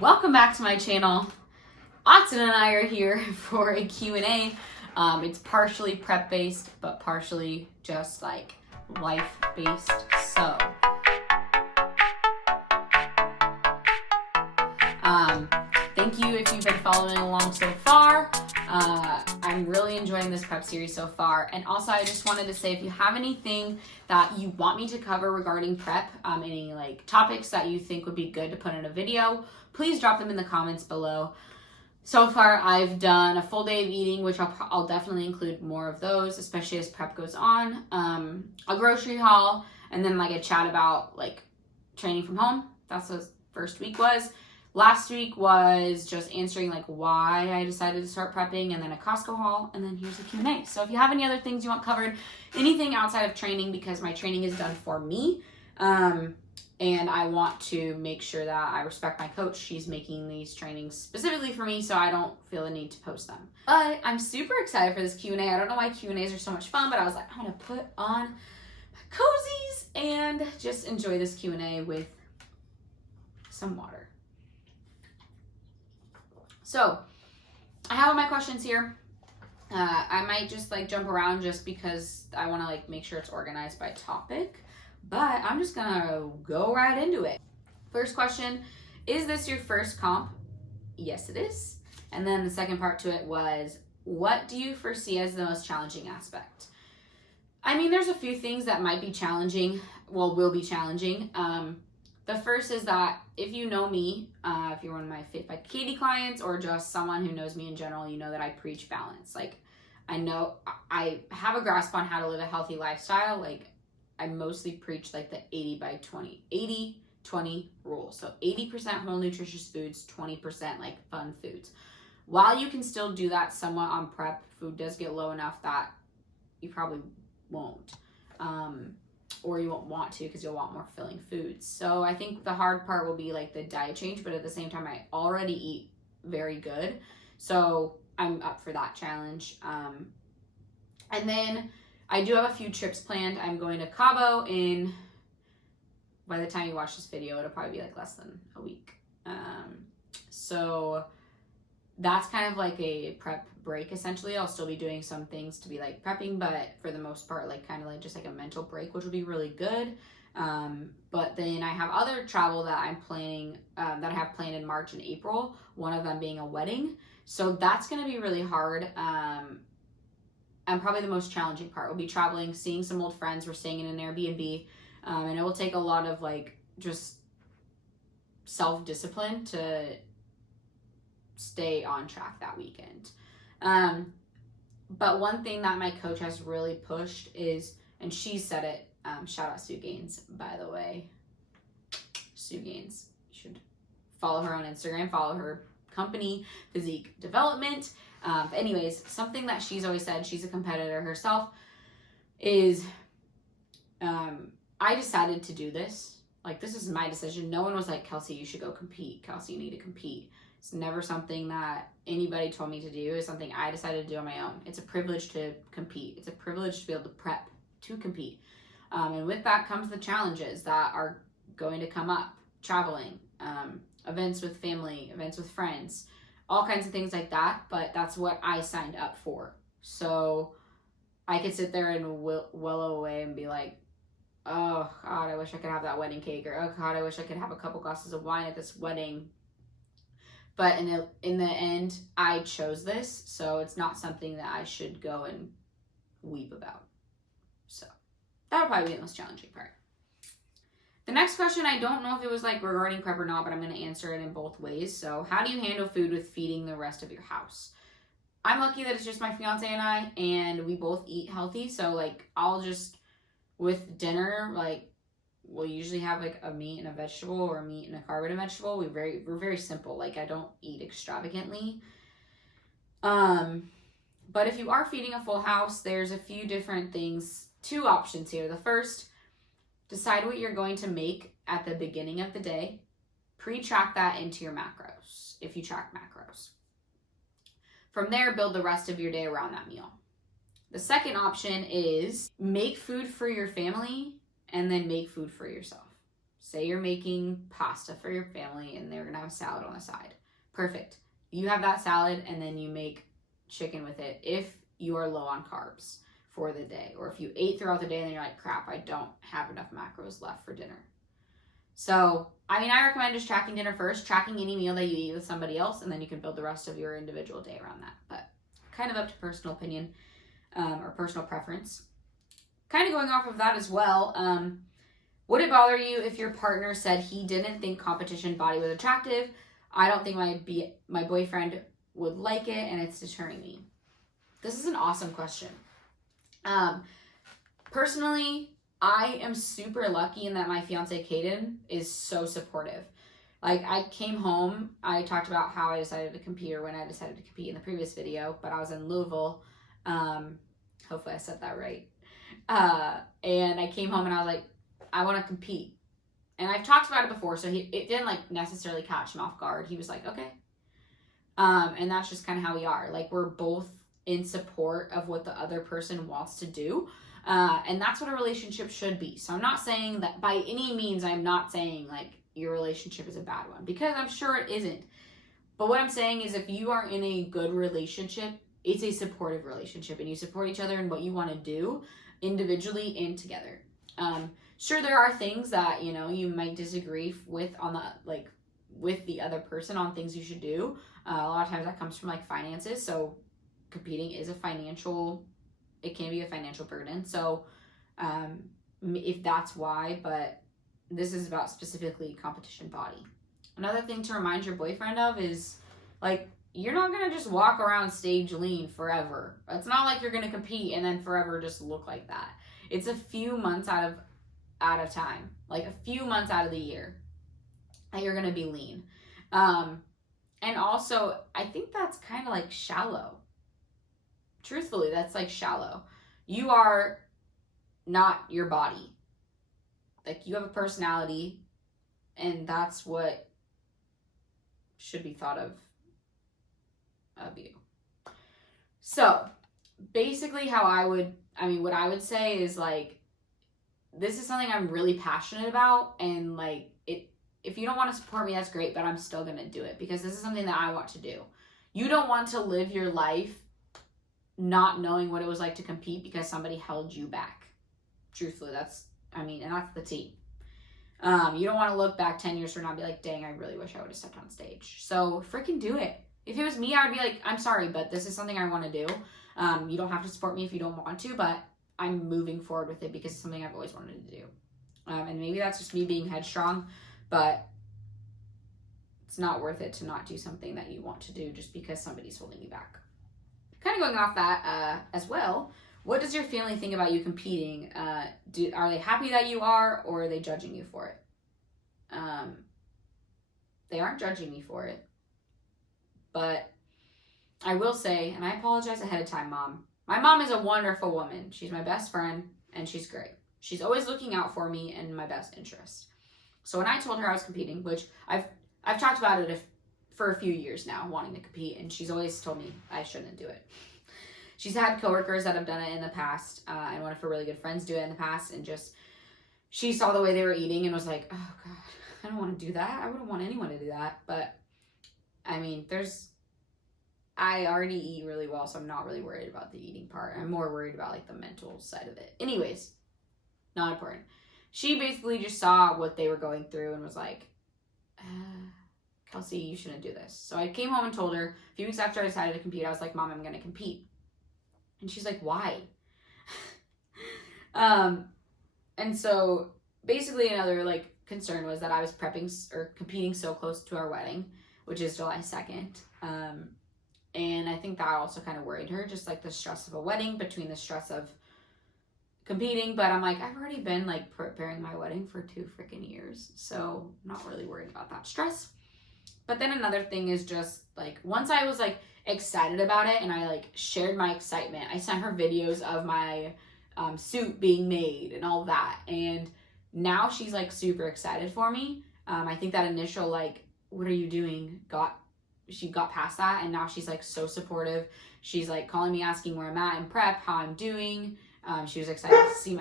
Welcome back to my channel. Autzen and I are here for a Q&A. It's partially prep based, but partially just like life based. So, thank you if you've been following along so far. I'm really enjoying this prep series so far. And also I just wanted to say, if you have anything that you want me to cover regarding prep, any like topics that you think would be good to put in a video, please drop them in the comments below. So far, I've done a full day of eating, which I'll definitely include more of those, especially as prep goes on. A grocery haul, and then like a chat about like training from home. That's what the first week was. Last week was just answering like why I decided to start prepping, and then a Costco haul, and then here's a Q&A. So if you have any other things you want covered, anything outside of training, because my training is done for me, and I want to make sure that I respect my coach. She's making these trainings specifically for me, so I don't feel the need to post them. But I'm super excited for this Q&A. I don't know why Q&As are so much fun, but I was like, I'm gonna put on my cozies and just enjoy this Q&A with some water. So I have all my questions here. I might just like jump around just because I want to like make sure it's organized by topic, but I'm just gonna go right into it. First question, is this your first comp? Yes, it is. And then the second part to it was, what do you foresee as the most challenging aspect? I mean, there's a few things that might be challenging, will be challenging. The first is that if you know me, if you're one of my Fit by Katie clients or just someone who knows me in general, you know that I preach balance. Like, I know I have a grasp on how to live a healthy lifestyle. Like, I mostly preach like the 80-20 rule. So 80% whole nutritious foods, 20% like fun foods. While you can still do that somewhat on prep, food does get low enough that you probably won't. Or you won't want to, because you'll want more filling foods. So I think the hard part will be like the diet change, but at the same time, I already eat very good. So I'm up for that challenge. And then I do have a few trips planned. I'm going to Cabo by the time you watch this video, it'll probably be like less than a week. So that's kind of like a prep break, essentially. I'll still be doing some things to be like prepping, but for the most part, like kind of like just like a mental break, which will be really good. But then I have other travel that I'm planning, that I have planned in March and April, one of them being a wedding. So that's going to be really hard. And probably the most challenging part will be traveling, seeing some old friends. We're staying in an Airbnb, and it will take a lot of like just self-discipline to stay on track that weekend. But one thing that my coach has really pushed is, and she said it, shout out Sue Gaines, by the way. Sue Gaines, you should follow her on Instagram, follow her company, Physique Development. Anyways, something that she's always said, she's a competitor herself, is I decided to do this. Like, this is my decision. No one was like, Kelsey, you should go compete. Kelsey, you need to compete. It's never something that anybody told me to do. It's something I decided to do on my own. It's a privilege to compete. It's a privilege to be able to prep to compete. And with that comes the challenges that are going to come up. Traveling, events with family, events with friends, all kinds of things like that. But that's what I signed up for. So I could sit there and wallow away and be like, oh God, I wish I could have that wedding cake. Or, oh God, I wish I could have a couple glasses of wine at this wedding. But in the end, I chose this, so it's not something that I should go and weep about. So that'll probably be the most challenging part. The next question, I don't know if it was like regarding prep or not, but I'm going to answer it in both ways. So how do you handle food with feeding the rest of your house? I'm lucky that it's just my fiance and I, and we both eat healthy. So like I'll just, with dinner, like we'll usually have like a meat and a vegetable, or a meat and a carb and a vegetable. We're very simple. Like, I don't eat extravagantly. But if you are feeding a full house, there's a few different things, two options here. The first, decide what you're going to make at the beginning of the day. Pre-track that into your macros, if you track macros. From there, build the rest of your day around that meal. The second option is make food for your family and then make food for yourself. Say you're making pasta for your family and they're going to have a salad on the side. Perfect. You have that salad and then you make chicken with it if you are low on carbs for the day. Or if you ate throughout the day and then you're like, crap, I don't have enough macros left for dinner. So, I mean, I recommend just tracking dinner first, tracking any meal that you eat with somebody else, and then you can build the rest of your individual day around that. But kind of up to personal opinion or personal preference. Kind of going off of that as well, would it bother you if your partner said he didn't think competition body was attractive? I don't think my boyfriend would like it, and it's deterring me. This is an awesome question. Personally, I am super lucky in that my fiance Caden is so supportive. Like, I came home, I talked about how I decided to compete, or when I decided to compete in the previous video, but I was in Louisville. Hopefully I said that right. And I came home and I was like, I want to compete. And I've talked about it before, so it didn't like necessarily catch him off guard. He was like, okay. And that's just kind of how we are. Like, we're both in support of what the other person wants to do. And that's what a relationship should be. So I'm not saying that by any means, I'm not saying like your relationship is a bad one, because I'm sure it isn't. But what I'm saying is, if you are in a good relationship, it's a supportive relationship and you support each other in what you want to do individually and together. Sure, there are things that, you know, you might disagree with on the, like, with the other person on things you should do. A lot of times that comes from like finances. So competing is it can be a financial burden. So if that's why, but this is about specifically competition body. Another thing to remind your boyfriend of is, like, you're not going to just walk around stage lean forever. It's not like you're going to compete and then forever just look like that. It's a few months out of time, like a few months out of the year that you're going to be lean. And also, I think that's kind of like shallow. Truthfully, that's like shallow. You are not your body. Like, you have a personality, and that's what should be thought of you. So basically what I would say is, like, this is something I'm really passionate about, and like, if you don't want to support me, that's great, but I'm still going to do it because this is something that I want to do. You don't want to live your life not knowing what it was like to compete because somebody held you back. Truthfully, and that's the tea. You don't want to look back 10 years from now and be like, dang, I really wish I would have stepped on stage. So freaking do it. If it was me, I would be like, I'm sorry, but this is something I want to do. You don't have to support me if you don't want to, but I'm moving forward with it because it's something I've always wanted to do. And maybe that's just me being headstrong, but it's not worth it to not do something that you want to do just because somebody's holding you back. Kind of going off that as well, what does your family think about you competing? Are they happy that you are, or are they judging you for it? They aren't judging me for it. But I will say, and I apologize ahead of time, Mom. My mom is a wonderful woman. She's my best friend, and she's great. She's always looking out for me and my best interest. So when I told her I was competing, which I've talked about it for a few years now, wanting to compete, and she's always told me I shouldn't do it. She's had coworkers that have done it in the past, and one of her really good friends do it in the past, and just, she saw the way they were eating and was like, oh God, I don't want to do that. I wouldn't want anyone to do that. But I mean, I already eat really well, so I'm not really worried about the eating part. I'm more worried about like the mental side of it. Anyways, not important. She basically just saw what they were going through and was like, Kelsey, you shouldn't do this. So I came home and told her a few weeks after I decided to compete, I was like, Mom, I'm going to compete. And she's like, why? And so basically another like concern was that I was competing so close to our wedding, which is July 2nd. And I think that also kind of worried her, just like the stress of a wedding between the stress of competing. But I'm like, I've already been like preparing my wedding for 2 freaking years. So I'm not really worried about that stress. But then another thing is just like, once I was like excited about it and I like shared my excitement, I sent her videos of my suit being made and all that. And now she's like super excited for me. I think that initial like, what are you doing? She got past that, and now she's like so supportive. She's like calling me, asking where I'm at in prep, how I'm doing. She was excited to see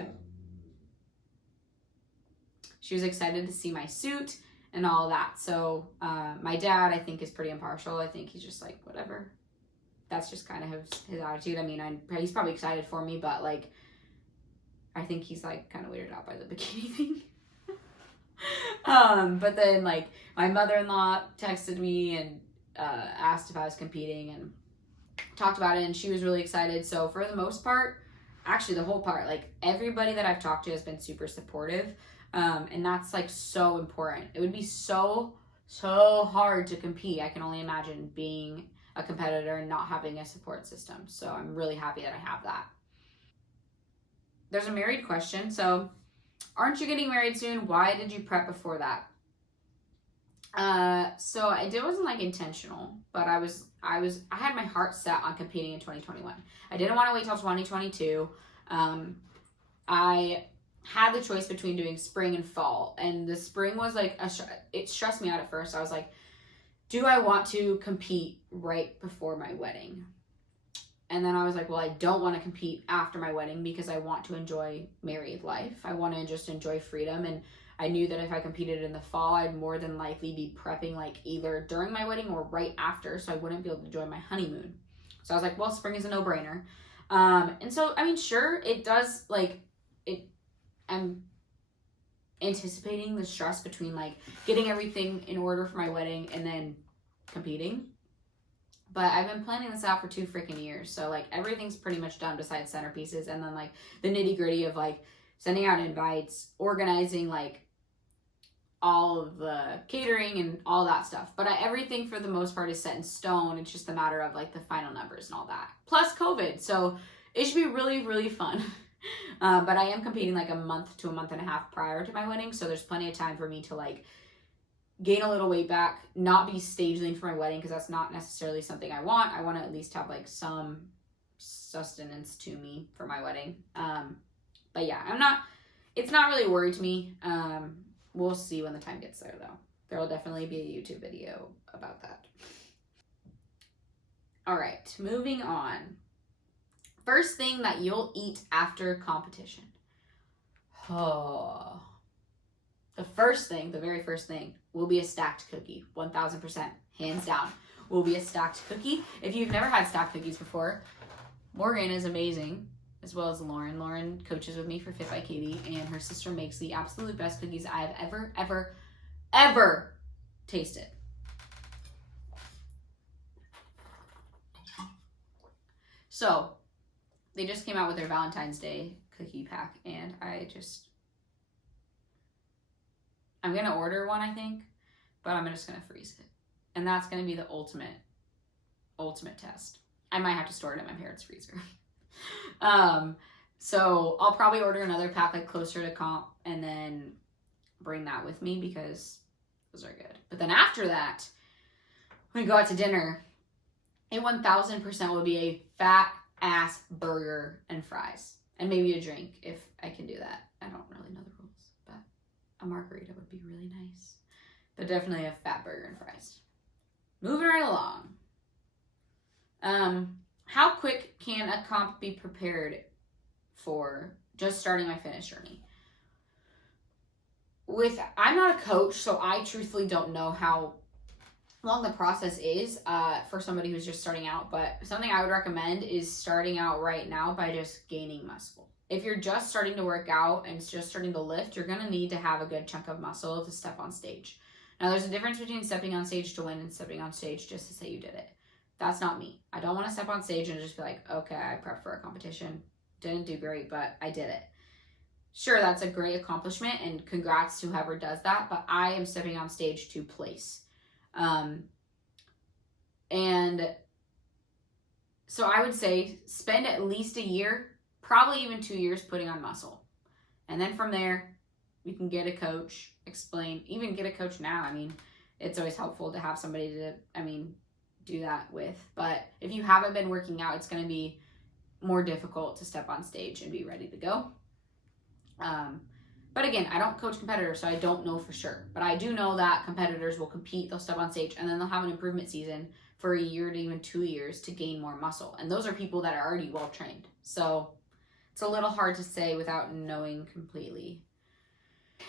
She was excited to see my suit and all that. So my dad, I think, is pretty impartial. I think he's just like, whatever. That's just kind of his attitude. I mean, he's probably excited for me, but like, I think he's like kind of weirded out by the bikini thing. But then like my mother-in-law texted me and asked if I was competing and talked about it, and she was really excited. So for the most part, actually the whole part, like everybody that I've talked to has been super supportive. And that's like so important. It would be so hard to compete. I can only imagine being a competitor and not having a support system. So I'm really happy that I have that. There's a married question. So, aren't you getting married soon? Why did you prep before that? So it wasn't like intentional, but I had my heart set on competing in 2021. I didn't want to wait till 2022. I had the choice between doing spring and fall, and the spring was like it stressed me out at first. I was like, do I want to compete right before my wedding? And then I was like, well, I don't want to compete after my wedding because I want to enjoy married life. I want to just enjoy freedom. And I knew that if I competed in the fall, I'd more than likely be prepping like either during my wedding or right after, so I wouldn't be able to enjoy my honeymoon. So I was like, well, spring is a no-brainer. And so, I mean, sure, it does, like, I'm anticipating the stress between like getting everything in order for my wedding and then competing. But I've been planning this out for 2 freaking years. So like everything's pretty much done besides centerpieces, and then like the nitty gritty of like sending out invites, organizing like all of the catering and all that stuff. But everything for the most part is set in stone. It's just a matter of like the final numbers and all that. Plus COVID. So it should be really, really fun. But I am competing like a month to a month and a half prior to my wedding. So there's plenty of time for me to like gain a little weight back, not be staging for my wedding, because that's not necessarily something I want. I want to at least have like some sustenance to me for my wedding. But yeah, it's not really a worry to me. We'll see when the time gets there though. There will definitely be a YouTube video about that. All right, moving on. First thing that you'll eat after competition. Oh. The very first thing will be a stacked cookie. 1000%, hands down, will be a stacked cookie. If you've never had stacked cookies before, Morgan is amazing, as well as Lauren. Lauren coaches with me for Fit by Katie, and her sister makes the absolute best cookies I've ever tasted. So, they just came out with their Valentine's Day cookie pack, and I'm going to order one, I think, but I'm just going to freeze it. And that's going to be the ultimate test. I might have to store it in my parents' freezer. So I'll probably order another pack like closer to comp and then bring that with me because those are good. But then after that, when we go out to dinner, it 1000% will be a fat ass burger and fries. And maybe a drink if I can do that. I don't really know the rules, but a margarita would be really nice. But definitely a fat burger and fries. Moving right along. How quick can a comp be prepared for just starting my fitness journey? I'm not a coach, so I truthfully don't know how long the process is for somebody who's just starting out, but something I would recommend is starting out right now by just gaining muscle. If you're just starting to work out and just starting to lift, you're going to need to have a good chunk of muscle to step on stage. Now, there's a difference between stepping on stage to win and stepping on stage just to say you did it. That's not me. I don't want to step on stage and just be like, okay, I prepped for a competition. Didn't do great, but I did it. Sure, that's a great accomplishment, and congrats to whoever does that, but I am stepping on stage to place. And so I would say spend at least a year, probably even 2 years putting on muscle. And then from there, you can get a coach, even get a coach now. I mean, it's always helpful to have somebody to, do that with. But if you haven't been working out, it's going to be more difficult to step on stage and be ready to go. But again, I don't coach competitors, so I don't know for sure. But I do know that competitors will compete, they'll step on stage, and then they'll have an improvement season for a year to even 2 years to gain more muscle. And those are people that are already well trained. So it's a little hard to say without knowing completely.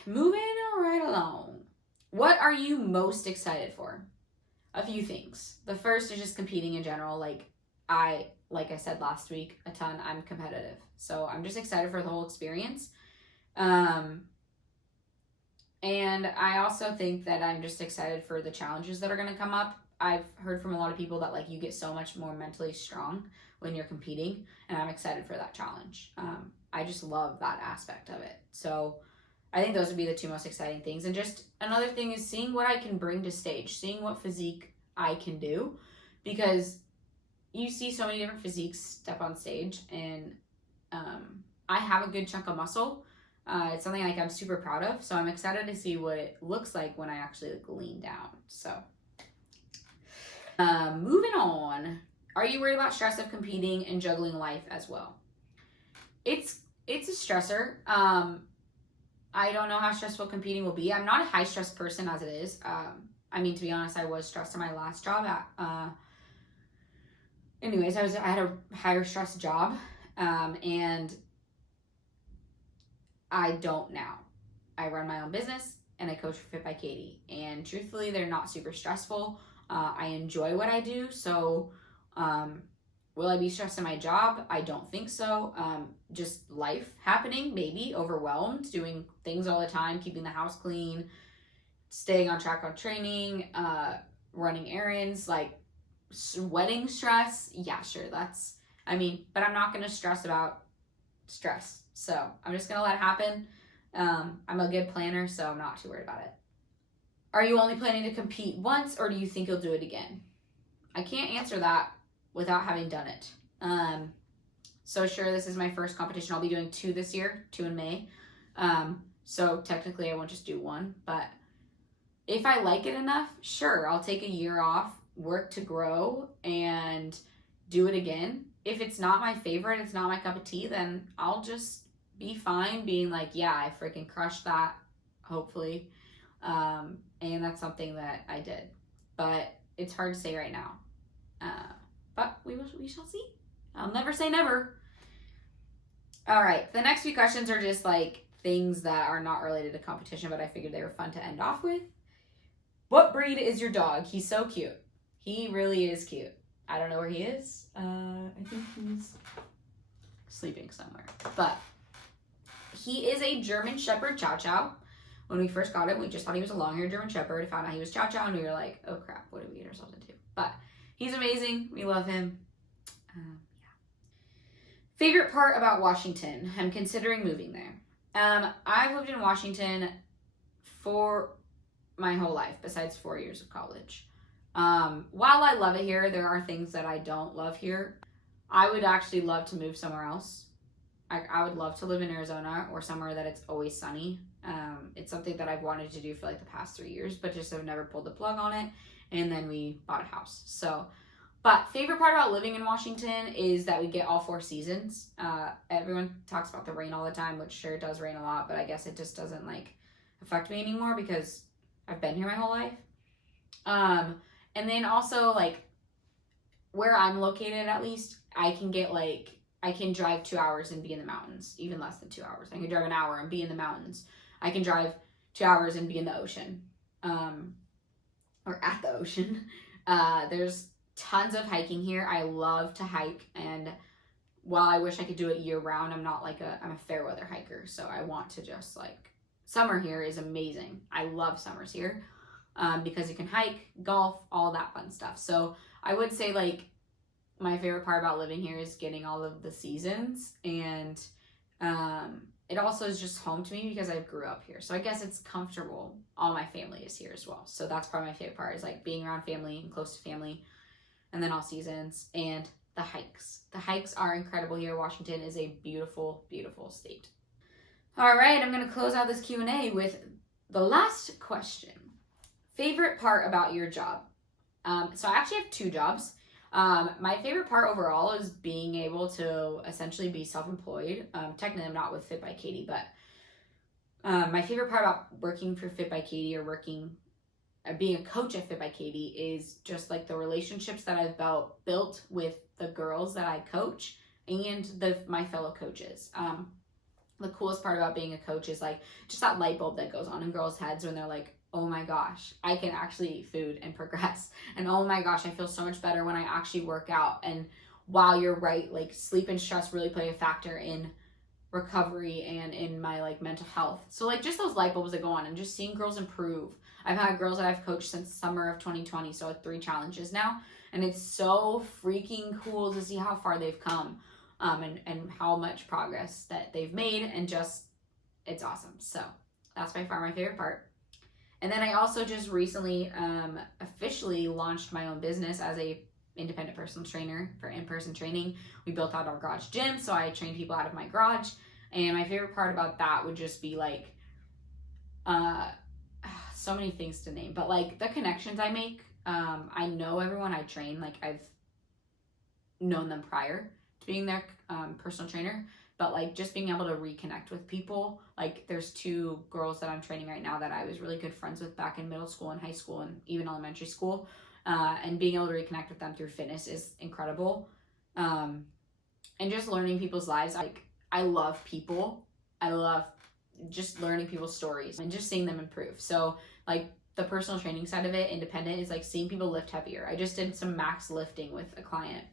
Moving right along. What are you most excited for? A few things. The first is just competing in general. Like I said last week a ton, I'm competitive. So I'm just excited for the whole experience. And I also think that I'm just excited for the challenges that are going to come up. I've heard from a lot of people that like you get so much more mentally strong when you're competing, and I'm excited for that challenge. I just love that aspect of it. So I think those would be the two most exciting things. And just another thing is seeing what I can bring to stage, seeing what physique I can do, because you see so many different physiques step on stage, and I have a good chunk of muscle. It's something like I'm super proud of, so I'm excited to see what it looks like when I actually like lean down. So moving on. Are you worried about stress of competing and juggling life as well? It's a stressor. I don't know how stressful competing will be. I'm not a high stress person as it is. I mean, to be honest, I was stressed in my last job. Anyways, I had a higher stress job, and I don't now. I run my own business and I coach for Fit by Katie. And truthfully, they're not super stressful. I enjoy what I do. So, will I be stressed in my job? I don't think so. Just life happening, maybe overwhelmed, doing things all the time, keeping the house clean, staying on track on training, running errands, like wedding stress. Yeah, sure. But I'm not going to stress about stress. So I'm just going to let it happen. I'm a good planner, so I'm not too worried about it. Are you only planning to compete once, or do you think you'll do it again? I can't answer that without having done it. So sure, this is my first competition. I'll be doing 2 this year, 2 in May. So technically I won't just do 1, but if I like it enough, sure, I'll take a year off, work to grow, and do it again. If it's not my favorite, it's not my cup of tea, then I'll just be fine being like, yeah, I freaking crushed that, hopefully. And that's something that I did. But it's hard to say right now. But we shall see. I'll never say never. All right, the next few questions are just like things that are not related to competition, but I figured they were fun to end off with. What breed is your dog? He's so cute. He really is cute. I don't know where he is. I think he's sleeping somewhere. But he is a German Shepherd Chow Chow. When we first got him, we just thought he was a long-haired German Shepherd. We found out he was Chow Chow, and we were like, oh crap, what did we get ourselves into? But he's amazing. We love him. Yeah. Favorite part about Washington? I'm considering moving there. I've lived in Washington for my whole life, besides 4 years of college. While I love it here, there are things that I don't love here. I would actually love to move somewhere else. I would love to live in Arizona or somewhere that it's always sunny. It's something that I've wanted to do for like the past 3 years, but just have never pulled the plug on it. And then we bought a house. But favorite part about living in Washington is that we get all 4 seasons. Everyone talks about the rain all the time, which sure it does rain a lot, but I guess it just doesn't like affect me anymore because I've been here my whole life. And then also like where I'm located, at least I can drive 2 hours and be in the mountains, even less than 2 hours. I can drive an hour and be in the mountains. I can drive 2 hours and be in the ocean, or at the ocean. There's tons of hiking here. I love to hike, and while I wish I could do it year round, I'm a fair weather hiker. So I want to just like, summer here is amazing. I love summers here, because you can hike, golf, all that fun stuff. So I would say like my favorite part about living here is getting all of the seasons, and it also is just home to me because I grew up here. So I guess it's comfortable. All my family is here as well. So that's probably my favorite part, is like being around family and close to family, and then all seasons, and the hikes. The hikes are incredible here. Washington is a beautiful, beautiful state. All right, I'm going to close out this Q&A with the last question. Favorite part about your job? So I actually have 2 jobs. My favorite part overall is being able to essentially be self-employed. Technically I'm not with Fit by Katie, but my favorite part about working for Fit by Katie, or being a coach at Fit by Katie, is just like the relationships that I've built with the girls that I coach and my fellow coaches. the coolest part about being a coach is like just that light bulb that goes on in girls' heads when they're like, oh my gosh, I can actually eat food and progress. And oh my gosh, I feel so much better when I actually work out. And while you're right, like sleep and stress really play a factor in recovery and in my like mental health. So like just those light bulbs that go on and just seeing girls improve. I've had girls that I've coached since summer of 2020, so 3 challenges now. And it's so freaking cool to see how far they've come. And how much progress that they've made, and just, it's awesome. So that's by far my favorite part. And then I also just recently officially launched my own business as a independent personal trainer for in-person training. We built out our garage gym, so I train people out of my garage. And my favorite part about that would just be like, so many things to name, but like the connections I make. I know everyone I train, like I've known them prior to being their personal trainer, but like just being able to reconnect with people. Like there's 2 girls that I'm training right now that I was really good friends with back in middle school and high school and even elementary school, and being able to reconnect with them through fitness is incredible. And just learning people's lives. Like I love people. I love just learning people's stories and just seeing them improve. So like the personal training side of it, independent, is like seeing people lift heavier. I just did some max lifting with a client,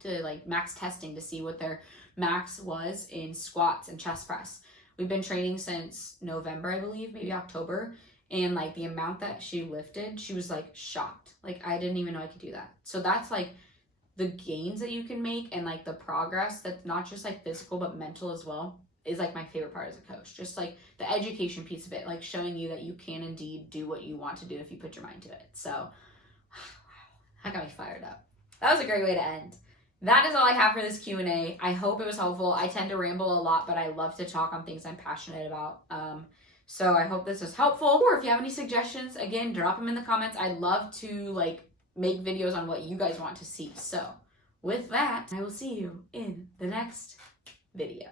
to like max testing to see what their max was in squats and chest press. We've been training since November, I believe, maybe October. And like the amount that she lifted, she was like shocked. Like I didn't even know I could do that. So that's like the gains that you can make, and like the progress that's not just like physical but mental as well, is like my favorite part as a coach. Just like the education piece of it, like showing you that you can indeed do what you want to do if you put your mind to it. So that got me fired up. That was a great way to end. That is all I have for this Q&A. I hope it was helpful. I tend to ramble a lot, but I love to talk on things I'm passionate about. So I hope this was helpful. Or if you have any suggestions, again, drop them in the comments. I'd love to like make videos on what you guys want to see. So with that, I will see you in the next video.